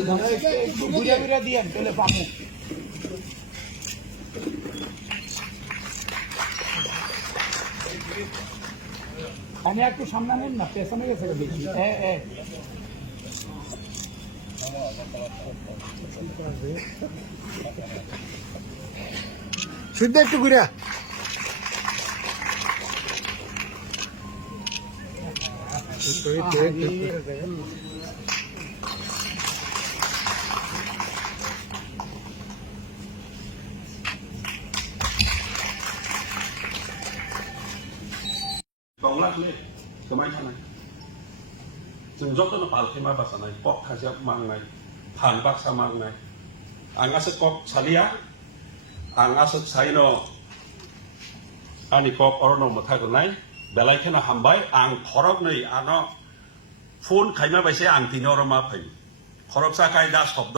একটু ঘুরে ঘুরে দিয়েন তাহলে পাবো আমি একটু সামনে নেন না পেছনে গেছে এ সিদ্ধ একটু ঘুরে। गौलाखौलै गोमाय थानाय जों जतन पालखै मा बासानाय कक खाजिया मांनाय फान बाक्सा मांनाय आं आसो कक सालिया आं आसो साइनो आंनि कक अरन मोथागुनाय बेलायखेना हामबाय आं खरब नै आनो फन खायमा बायसे आं तिनि अरमा फै खरब साखाय दा शब्द